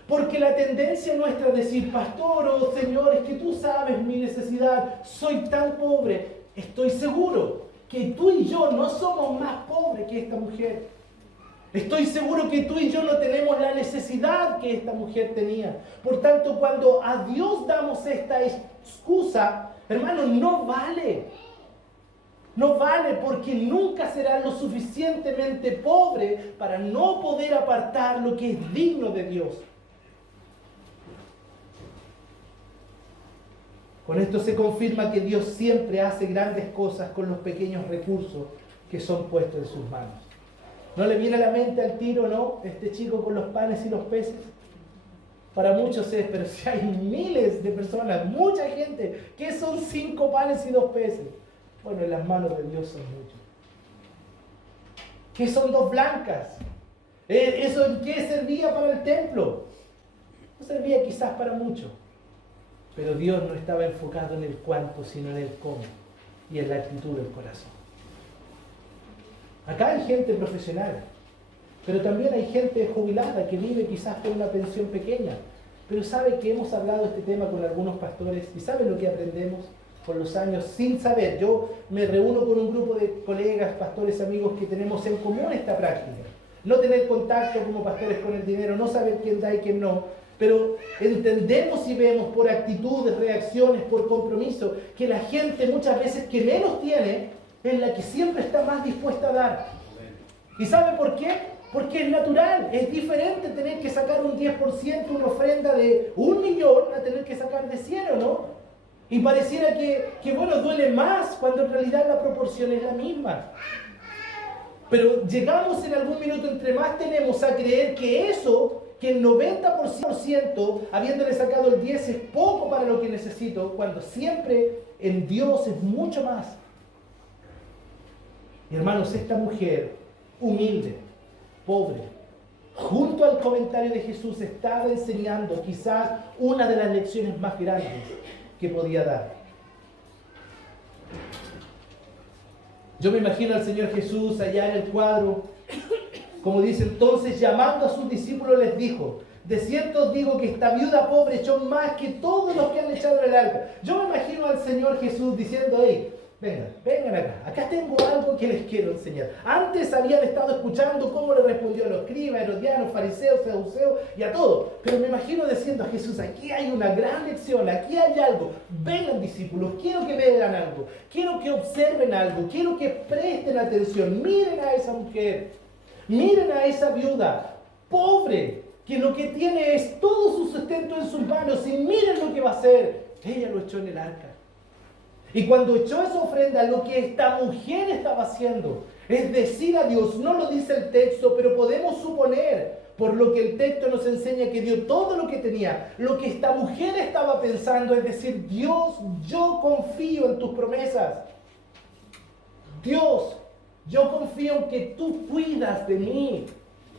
Porque la tendencia nuestra es decir, pastor o Señor, es que tú sabes mi necesidad, soy tan pobre. Estoy seguro que tú y yo no somos más pobres que esta mujer. Estoy seguro que tú y yo no tenemos la necesidad que esta mujer tenía. Por tanto, cuando a Dios damos esta excusa, hermanos, no vale. No vale, porque nunca será lo suficientemente pobre para no poder apartar lo que es digno de Dios. Con esto se confirma que Dios siempre hace grandes cosas con los pequeños recursos que son puestos en sus manos. ¿No le viene a la mente al tiro, no? Este chico con los panes y los peces. Para muchos es, pero si hay miles de personas, mucha gente, ¿qué son 5 panes y 2 peces? Bueno, en las manos de Dios son muchos. ¿Qué son 2 blancas? ¿Eso en qué servía para el templo? No servía quizás para mucho. Pero Dios no estaba enfocado en el cuánto, sino en el cómo y en la actitud del corazón. Acá hay gente profesional, pero también hay gente jubilada que vive quizás con una pensión pequeña, pero sabe que hemos hablado de este tema con algunos pastores y saben lo que aprendemos con los años sin saber. Yo me reúno con un grupo de colegas, pastores, amigos que tenemos en común esta práctica. no tener contacto como pastores con el dinero, no saber quién da y quién no. Pero entendemos y vemos por actitudes, reacciones, por compromiso, que la gente muchas veces que menos tiene es la que siempre está más dispuesta a dar. ¿Y sabe por qué? Porque es natural, es diferente tener que sacar un 10%, una ofrenda de 1 millón, a tener que sacar de 100, ¿o no? Y pareciera que bueno, duele más cuando en realidad la proporción es la misma. Pero llegamos en algún minuto, entre más tenemos, a creer que eso, que el 90%, habiéndole sacado el 10, es poco para lo que necesito, cuando siempre en Dios es mucho más. Y hermanos, esta mujer humilde, pobre, junto al comentario de Jesús, estaba enseñando quizás una de las lecciones más grandes que podía dar. Yo me imagino al Señor Jesús allá en el cuadro, como dice, entonces llamando a sus discípulos les dijo: de cierto os digo que esta viuda pobre echó más que todos los que han echado en el arca. Yo me imagino al Señor Jesús diciendo: hey, vengan acá tengo algo que les quiero enseñar. Antes habían estado escuchando cómo le respondió a los escribas, herodianos, fariseos, saduceos y a todos. Pero me imagino diciendo a Jesús: aquí hay una gran lección, aquí hay algo. Vengan discípulos, quiero que vean algo, quiero que observen algo, quiero que presten atención. Miren a esa mujer, miren a esa viuda pobre, que lo que tiene es todo su sustento en sus manos, y miren lo que va a hacer. Ella lo echó en el arca. Y cuando echó esa ofrenda, lo que esta mujer estaba haciendo es decir a Dios, no lo dice el texto, pero podemos suponer, por lo que el texto nos enseña, que dio todo lo que tenía. Lo que esta mujer estaba pensando es decir: Dios, yo confío en tus promesas. Dios, yo confío en que tú cuidas de mí.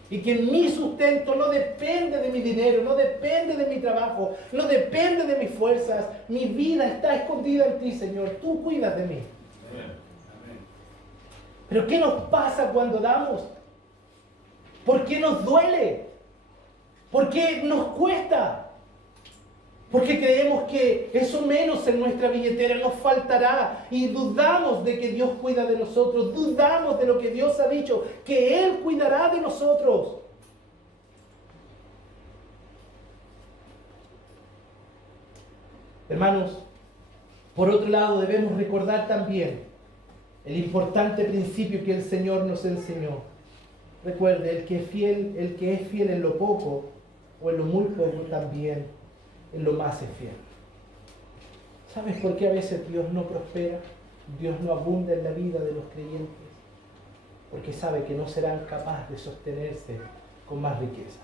Y que mi sustento no depende de mi dinero, no depende de mi trabajo, no depende de mis fuerzas. Mi vida está escondida en ti, Señor. Tú cuidas de mí. Amén. Pero ¿qué nos pasa cuando damos? ¿Por qué nos duele? ¿Por qué nos cuesta? Porque creemos que eso menos en nuestra billetera nos faltará y dudamos de que Dios cuida de nosotros, dudamos de lo que Dios ha dicho, que Él cuidará de nosotros. Hermanos, por otro lado debemos recordar también el importante principio que el Señor nos enseñó. Recuerde, el que es fiel en lo poco o en lo muy poco también en lo más es fiel. ¿Sabes por qué a veces Dios no prospera? Dios no abunda en la vida de los creyentes. Porque sabe que no serán capaces de sostenerse con más riqueza.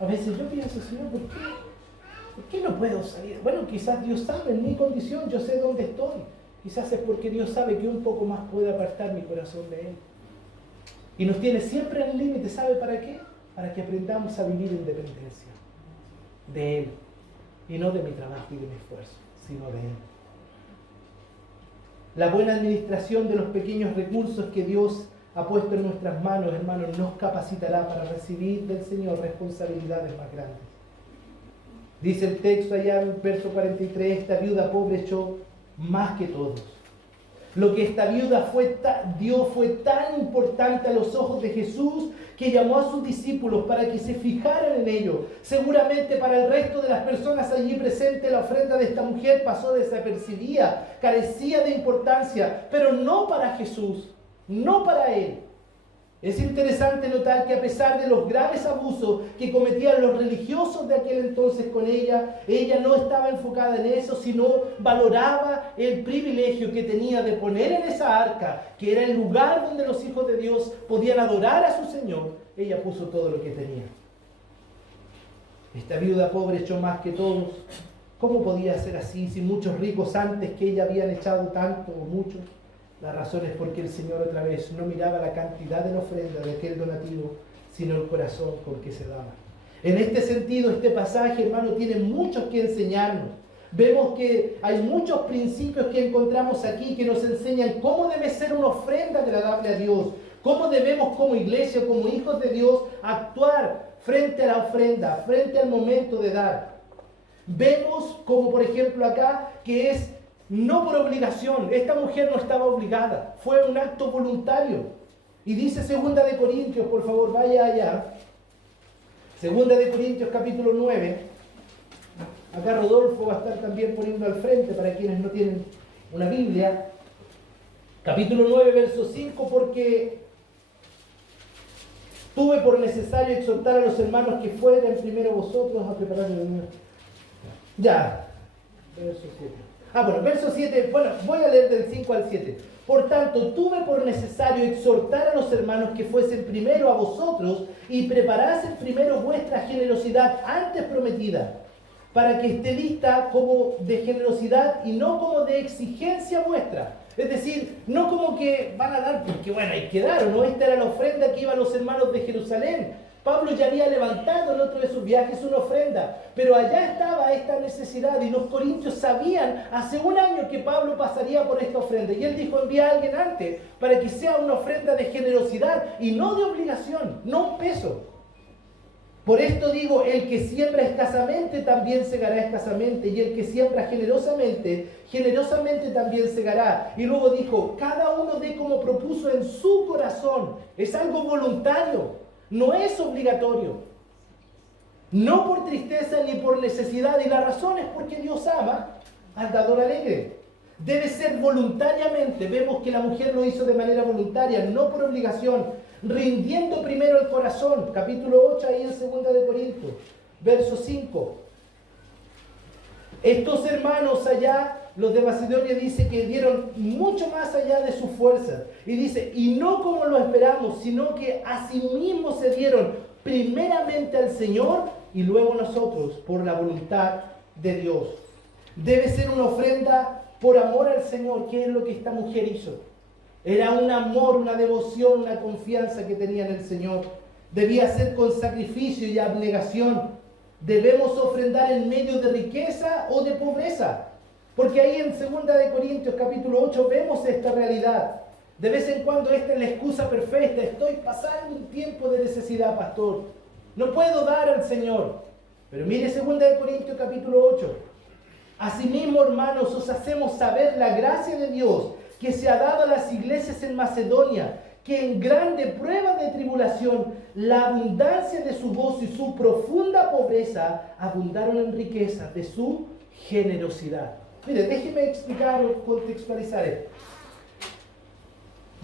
A veces yo pienso: Señor, ¿por qué no puedo salir? Bueno, quizás Dios sabe en mi condición, yo sé dónde estoy. Quizás es porque Dios sabe que un poco más puede apartar mi corazón de Él. Y nos tiene siempre en el límite. ¿Sabe para qué? Para que aprendamos a vivir en dependencia de Él, y no de mi trabajo y de mi esfuerzo, sino de Él. La buena administración de los pequeños recursos que Dios ha puesto en nuestras manos, hermanos, nos capacitará para recibir del Señor responsabilidades más grandes. Dice el texto allá en el verso 43, esta viuda pobre echó más que todos. Lo que esta viuda dio fue tan importante a los ojos de Jesús que llamó a sus discípulos para que se fijaran en ello. Seguramente para el resto de las personas allí presentes la ofrenda de esta mujer pasó desapercibida, carecía de importancia, pero no para Jesús, no para Él. Es interesante notar que a pesar de los graves abusos que cometían los religiosos de aquel entonces con ella no estaba enfocada en eso, sino valoraba el privilegio que tenía de poner en esa arca, que era el lugar donde los hijos de Dios podían adorar a su Señor. Ella puso todo lo que tenía. Esta viuda pobre echó más que todos. ¿Cómo podía ser así si muchos ricos antes que ella habían echado tanto o mucho? La razón es porque el Señor otra vez no miraba la cantidad de la ofrenda de aquel donativo, sino el corazón con que se daba. En este sentido, este pasaje, hermano, tiene mucho que enseñarnos. Vemos que hay muchos principios que encontramos aquí que nos enseñan cómo debe ser una ofrenda agradable a Dios, cómo debemos como iglesia, como hijos de Dios, actuar frente a la ofrenda, frente al momento de dar. Vemos como por ejemplo acá que es no por obligación. Esta mujer no estaba obligada, fue un acto voluntario. Y dice Segunda de Corintios, por favor, vaya allá. Segunda de Corintios capítulo 9. Acá Rodolfo va a estar también poniendo al frente para quienes no tienen una Biblia. Capítulo 9, verso 5, porque tuve por necesario exhortar a los hermanos que fueran primero vosotros a preparar el mío. Ya, verso 7. Bueno, verso 7, bueno, voy a leer del 5 al 7. Por tanto, tuve por necesario exhortar a los hermanos que fuesen primero a vosotros y preparasen primero vuestra generosidad antes prometida, para que esté lista como de generosidad y no como de exigencia vuestra. Es decir, no como que van a dar, porque bueno, hay que dar, ¿o no? Esta era la ofrenda que iban los hermanos de Jerusalén. Pablo ya había levantado en otro de sus viajes una ofrenda, pero allá estaba esta necesidad y los corintios sabían hace un año que Pablo pasaría por esta ofrenda. Y él dijo, envía a alguien antes para que sea una ofrenda de generosidad y no de obligación, no un peso. Por esto digo, el que siembra escasamente también segará escasamente, y el que siembra generosamente, generosamente también segará. Y luego dijo, cada uno dé como propuso en su corazón. Es algo voluntario, no es obligatorio. No por tristeza ni por necesidad, y la razón es porque Dios ama al dador alegre. Debe ser voluntariamente. Vemos que la mujer lo hizo de manera voluntaria, no por obligación, rindiendo primero el corazón. Capítulo 8, ahí en 2 de Corintios, verso 5. Estos hermanos allá, los de Macedonia, dice que dieron mucho más allá de sus fuerzas. Y dice, y no como lo esperamos, sino que a sí mismos se dieron primeramente al Señor y luego nosotros, por la voluntad de Dios. Debe ser una ofrenda por amor al Señor, que es lo que esta mujer hizo. Era un amor, una devoción, una confianza que tenía en el Señor. Debía ser con sacrificio y abnegación. Debemos ofrendar en medio de riqueza o de pobreza. Porque ahí en 2 de Corintios capítulo 8 vemos esta realidad. De vez en cuando esta es la excusa perfecta. Estoy pasando un tiempo de necesidad, pastor. No puedo dar al Señor. Pero mire 2 de Corintios capítulo 8. Asimismo, hermanos, os hacemos saber la gracia de Dios que se ha dado a las iglesias en Macedonia, que en grande prueba de tribulación, la abundancia de su gozo y su profunda pobreza abundaron en riqueza de su generosidad. Mire, déjeme explicar o contextualizar esto.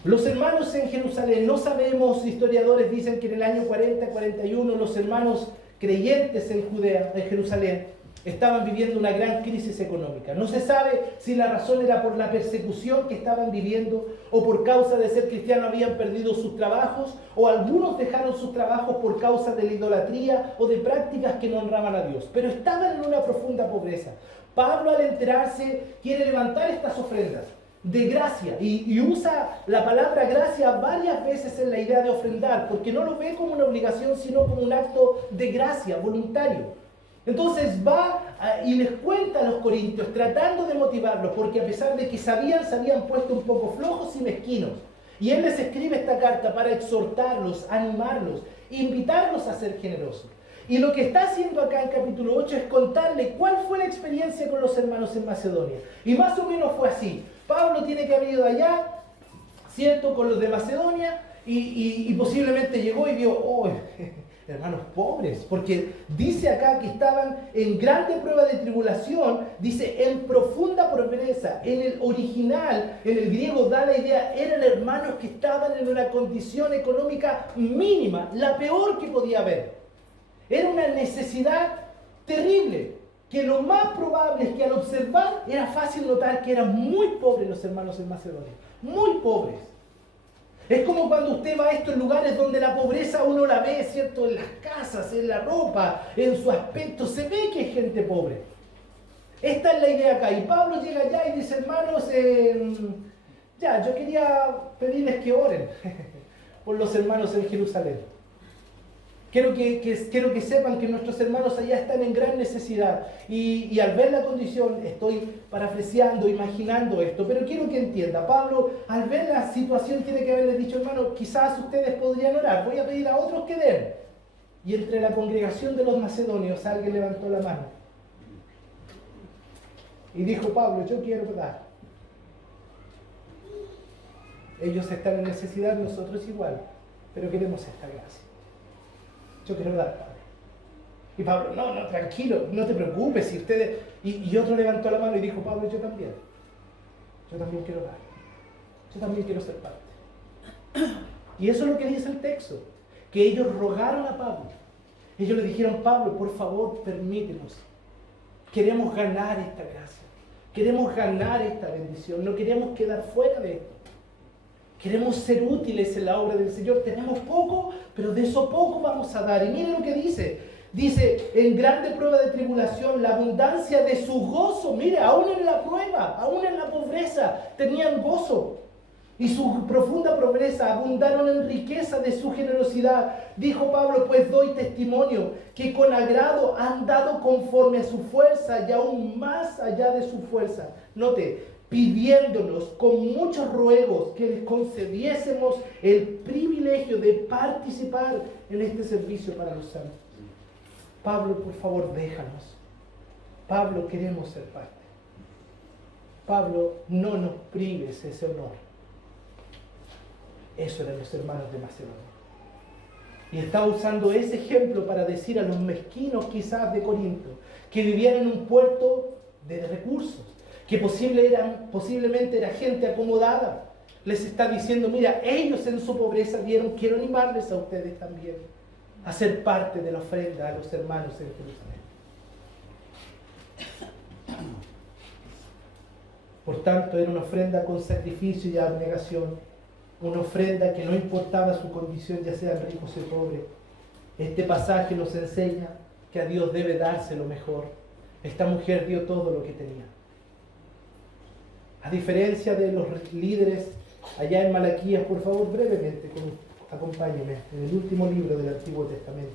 Los hermanos en Jerusalén, no sabemos, historiadores dicen que en el año 40-41 los hermanos creyentes en Judea, en Jerusalén, estaban viviendo una gran crisis económica. No se sabe si la razón era por la persecución que estaban viviendo o por causa de ser cristianos habían perdido sus trabajos, o algunos dejaron sus trabajos por causa de la idolatría o de prácticas que no honraban a Dios. Pero estaban en una profunda pobreza. Pablo, al enterarse, quiere levantar estas ofrendas de gracia y usa la palabra gracia varias veces en la idea de ofrendar, porque no lo ve como una obligación, sino como un acto de gracia voluntario. Entonces va y les cuenta a los corintios, tratando de motivarlos, porque a pesar de que se habían puesto un poco flojos y mezquinos. Y él les escribe esta carta para exhortarlos, animarlos, invitarlos a ser generosos. Y lo que está haciendo acá en capítulo 8 es contarle cuál fue la experiencia con los hermanos en Macedonia. Y más o menos fue así. Pablo tiene que haber ido allá, ¿cierto?, con los de Macedonia, y posiblemente llegó y vio, oh, hermanos pobres, porque dice acá que estaban en grande prueba de tribulación, dice en profunda pobreza. En el original, en el griego da la idea, eran hermanos que estaban en una condición económica mínima, la peor que podía haber. Era una necesidad terrible, que lo más probable es que al observar era fácil notar que eran muy pobres los hermanos en Macedonia, muy pobres. Es como cuando usted va a estos lugares donde la pobreza uno la ve, ¿cierto? En las casas, en la ropa, en su aspecto, se ve que es gente pobre. Esta es la idea acá. Y Pablo llega allá y dice, hermanos, yo quería pedirles que oren por los hermanos en Jerusalén. Quiero que sepan que nuestros hermanos allá están en gran necesidad. Y al ver la condición, estoy parafraseando, imaginando esto, pero quiero que entienda. Pablo, al ver la situación, tiene que haberles dicho, hermano, quizás ustedes podrían orar. Voy a pedir a otros que den. Y entre la congregación de los macedonios, alguien levantó la mano. Y dijo, Pablo, yo quiero dar. Ellos están en necesidad, nosotros igual, pero queremos esta gracia. Yo quiero dar, Padre. Y Pablo, no, tranquilo, no te preocupes, si ustedes... Y otro levantó la mano y dijo, Pablo, yo también quiero dar. Yo también quiero ser parte. Y eso es lo que dice el texto, que ellos rogaron a Pablo. Ellos le dijeron, Pablo, por favor, permítenos. Queremos ganar esta gracia. Queremos ganar esta bendición. No queremos quedar fuera de esto. Queremos ser útiles en la obra del Señor. Tenemos poco, pero de eso poco vamos a dar. Y miren lo que dice. Dice, en grande prueba de tribulación, la abundancia de su gozo. Mire, aún en la prueba, aún en la pobreza, tenían gozo. Y su profunda pobreza abundaron en riqueza de su generosidad. Dijo Pablo, pues doy testimonio que con agrado han dado conforme a su fuerza y aún más allá de su fuerza. Note, pidiéndonos con muchos ruegos que les concediésemos el privilegio de participar en este servicio para los santos. Pablo, por favor, déjanos. Pablo, queremos ser parte. Pablo, no nos prives ese honor. Eso eran los hermanos de Macedonia. Y está usando ese ejemplo para decir a los mezquinos quizás de Corinto, que vivían en un puerto de recursos, que posiblemente era gente acomodada. Les está diciendo, mira, ellos en su pobreza dieron, quiero animarles a ustedes también a ser parte de la ofrenda a los hermanos en Jerusalén. Por tanto, era una ofrenda con sacrificio y abnegación. Una ofrenda que no importaba su condición, ya sean ricos o pobres. Este pasaje nos enseña que a Dios debe darse lo mejor. Esta mujer dio todo lo que tenía. A diferencia de los líderes allá en Malaquías, por favor, brevemente, acompáñenme, en el último libro del Antiguo Testamento.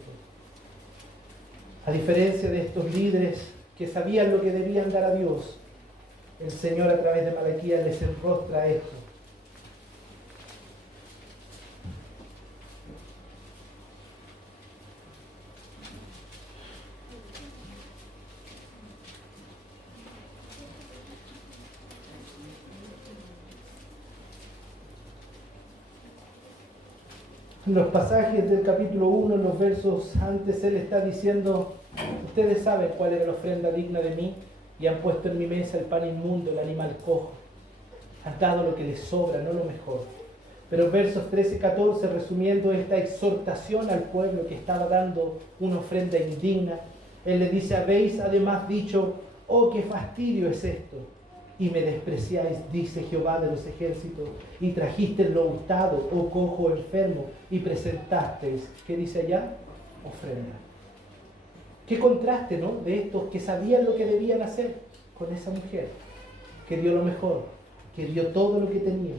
A diferencia de estos líderes que sabían lo que debían dar a Dios, el Señor a través de Malaquías les enrostra esto. En los pasajes del capítulo 1, en los versos antes, Él está diciendo, ustedes saben cuál era la ofrenda digna de mí, y han puesto en mi mesa el pan inmundo, el animal cojo. Han dado lo que les sobra, no lo mejor. Pero en versos 13 y 14, resumiendo esta exhortación al pueblo que estaba dando una ofrenda indigna, Él le dice, habéis además dicho, oh, qué fastidio es esto, y me despreciáis, dice Jehová de los ejércitos, y trajisteis lo hurtado, oh cojo enfermo, y presentasteis, ¿qué dice allá? Ofrenda. Qué contraste, ¿no? De estos que sabían lo que debían hacer con esa mujer, que dio lo mejor, que dio todo lo que tenía.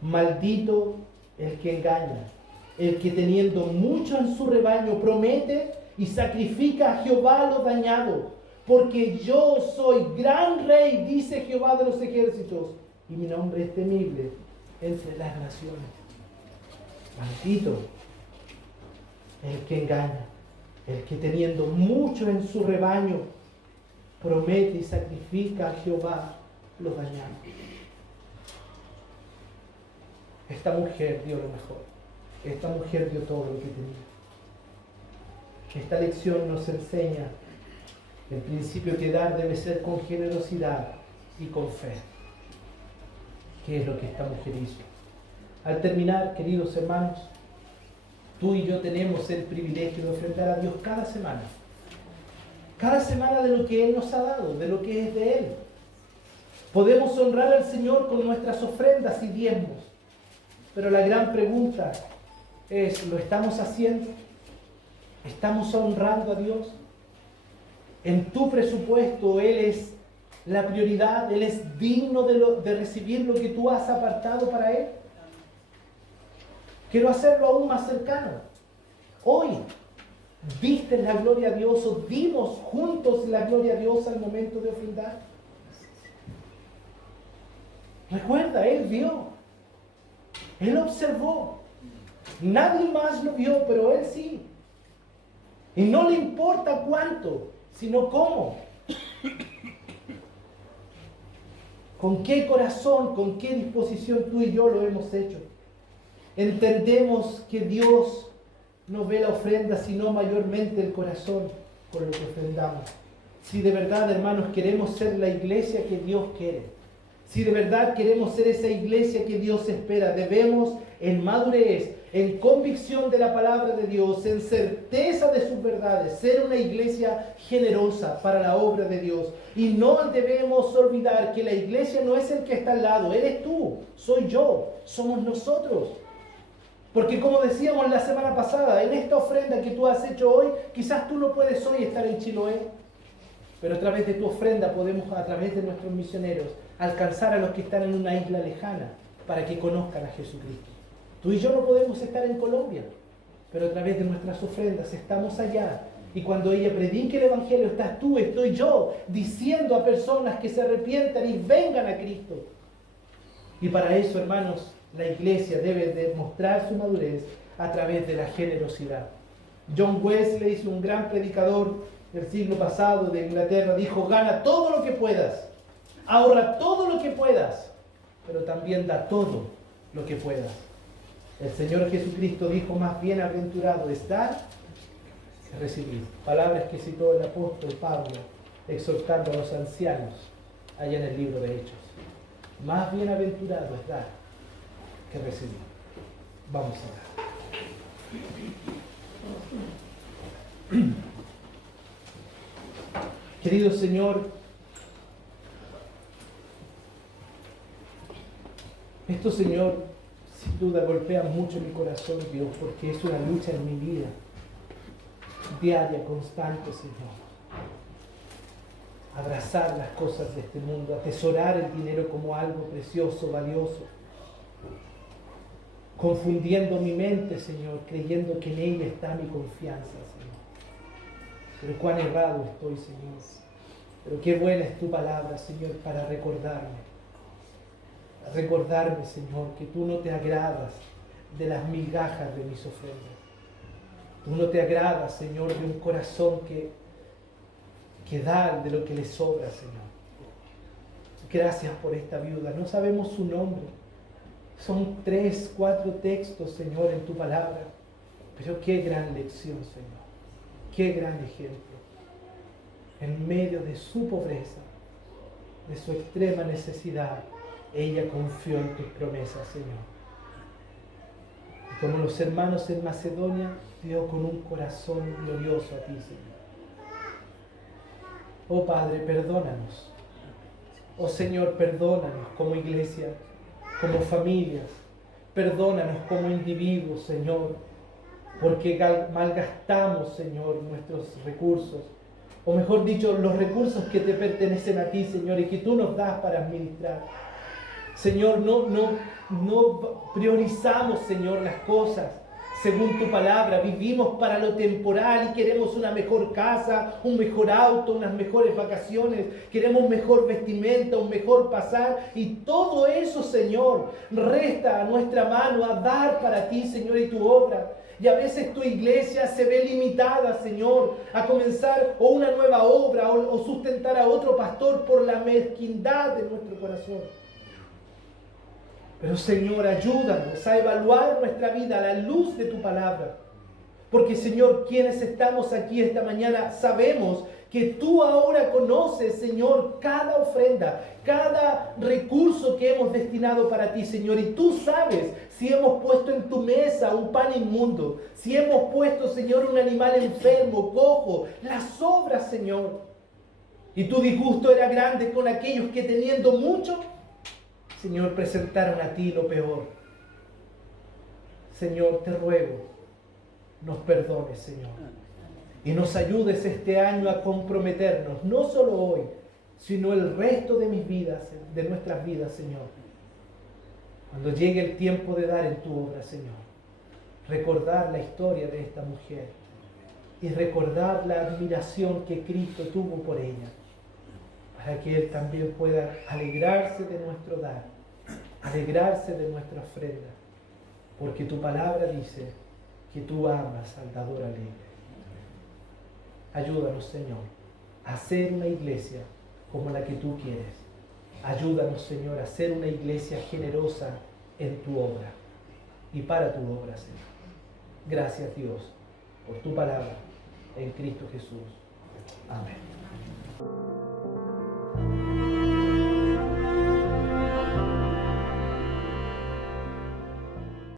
Maldito el que engaña, el que teniendo mucho en su rebaño promete y sacrifica a Jehová lo dañado. Porque yo soy gran rey, dice Jehová de los ejércitos, y mi nombre es temible entre las naciones. Maldito el que engaña, el que teniendo mucho en su rebaño, promete y sacrifica a Jehová lo dañado. Esta mujer dio lo mejor. Esta mujer dio todo lo que tenía. Esta lección nos enseña el principio que dar debe ser con generosidad y con fe. ¿Qué es lo que esta mujer hizo? Al terminar, queridos hermanos, tú y yo tenemos el privilegio de ofrendar a Dios cada semana. Cada semana de lo que Él nos ha dado, de lo que es de Él. Podemos honrar al Señor con nuestras ofrendas y diezmos. Pero la gran pregunta es, ¿lo estamos haciendo? ¿Estamos honrando a Dios? En tu presupuesto, Él es la prioridad, Él es digno de recibir lo que tú has apartado para Él. Quiero hacerlo aún más cercano. Hoy, ¿viste la gloria a Dios o dimos juntos la gloria a Dios al momento de ofrendar? Recuerda, Él vio, Él observó. Nadie más lo vio, pero Él sí. Y no le importa cuánto, sino cómo. ¿Con qué corazón, con qué disposición tú y yo lo hemos hecho? Entendemos que Dios no ve la ofrenda, sino mayormente el corazón con lo que ofrendamos. Si de verdad, hermanos, queremos ser la iglesia que Dios quiere, si de verdad queremos ser esa iglesia que Dios espera, debemos en madurez, en convicción de la palabra de Dios, en certeza de sus verdades, ser una iglesia generosa para la obra de Dios. Y no debemos olvidar que la iglesia no es el que está al lado, eres tú, soy yo, somos nosotros. Porque como decíamos la semana pasada, en esta ofrenda que tú has hecho hoy, quizás tú no puedes hoy estar en Chiloé, pero a través de tu ofrenda podemos, a través de nuestros misioneros, alcanzar a los que están en una isla lejana para que conozcan a Jesucristo. Tú y yo no podemos estar en Colombia, pero a través de nuestras ofrendas estamos allá. Y cuando ella predique el Evangelio, estás tú, estoy yo, diciendo a personas que se arrepientan y vengan a Cristo. Y para eso, hermanos, la iglesia debe demostrar su madurez a través de la generosidad. John Wesley, un gran predicador del siglo pasado de Inglaterra, dijo: gana todo lo que puedas, ahorra todo lo que puedas, pero también da todo lo que puedas. El Señor Jesucristo dijo: más bienaventurado es dar que recibir. Palabras que citó el apóstol Pablo, exhortando a los ancianos allá en el libro de Hechos. Más bienaventurado es dar que recibir. Vamos a dar. Querido Señor, esto, Señor, sin duda golpea mucho mi corazón, Dios, porque es una lucha en mi vida, diaria, constante, Señor. Abrazar las cosas de este mundo, atesorar el dinero como algo precioso, valioso, confundiendo mi mente, Señor, creyendo que en ella está mi confianza, Señor. Pero cuán errado estoy, Señor. Pero qué buena es tu palabra, Señor, para recordarme, Señor, que tú no te agradas de las migajas de mis ofrendas. Tú no te agradas, Señor, de un corazón que da de lo que le sobra, Señor. Gracias por esta viuda. No sabemos su nombre. Son 3, 4 textos, Señor, en tu palabra. Pero qué gran lección, Señor. Qué gran ejemplo. En medio de su pobreza, de su extrema necesidad, ella confió en tus promesas, Señor. Y como los hermanos en Macedonia, dio con un corazón glorioso a ti, Señor. Oh Padre, perdónanos. Oh Señor, perdónanos como iglesia, como familias. Perdónanos como individuos, Señor, porque malgastamos, Señor, nuestros recursos. O mejor dicho, los recursos que te pertenecen a ti, Señor, y que tú nos das para administrar. Señor, no priorizamos, Señor, las cosas según tu palabra. Vivimos para lo temporal y queremos una mejor casa, un mejor auto, unas mejores vacaciones. Queremos mejor vestimenta, un mejor pasar. Y todo eso, Señor, resta a nuestra mano a dar para ti, Señor, y tu obra. Y a veces tu iglesia se ve limitada, Señor, a comenzar o una nueva obra o sustentar a otro pastor por la mezquindad de nuestro corazón. Pero, Señor, ayúdanos a evaluar nuestra vida a la luz de tu palabra. Porque, Señor, quienes estamos aquí esta mañana sabemos que tú ahora conoces, Señor, cada ofrenda, cada recurso que hemos destinado para ti, Señor. Y tú sabes si hemos puesto en tu mesa un pan inmundo, si hemos puesto, Señor, un animal enfermo, cojo, las obras, Señor. Y tu disgusto era grande con aquellos que, teniendo mucho, Señor, presentaron a ti lo peor. Señor, te ruego, nos perdones, Señor. Y nos ayudes este año a comprometernos, no solo hoy, sino el resto de mis vidas, de nuestras vidas, Señor. Cuando llegue el tiempo de dar en tu obra, Señor, recordar la historia de esta mujer y recordar la admiración que Cristo tuvo por ella, para que Él también pueda alegrarse de nuestro dar, alegrarse de nuestra ofrenda, porque tu palabra dice que tú amas al dador alegre. Ayúdanos, Señor, a ser una iglesia como la que tú quieres. Ayúdanos, Señor, a ser una iglesia generosa en tu obra y para tu obra, Señor. Gracias, Dios, por tu palabra en Cristo Jesús. Amén.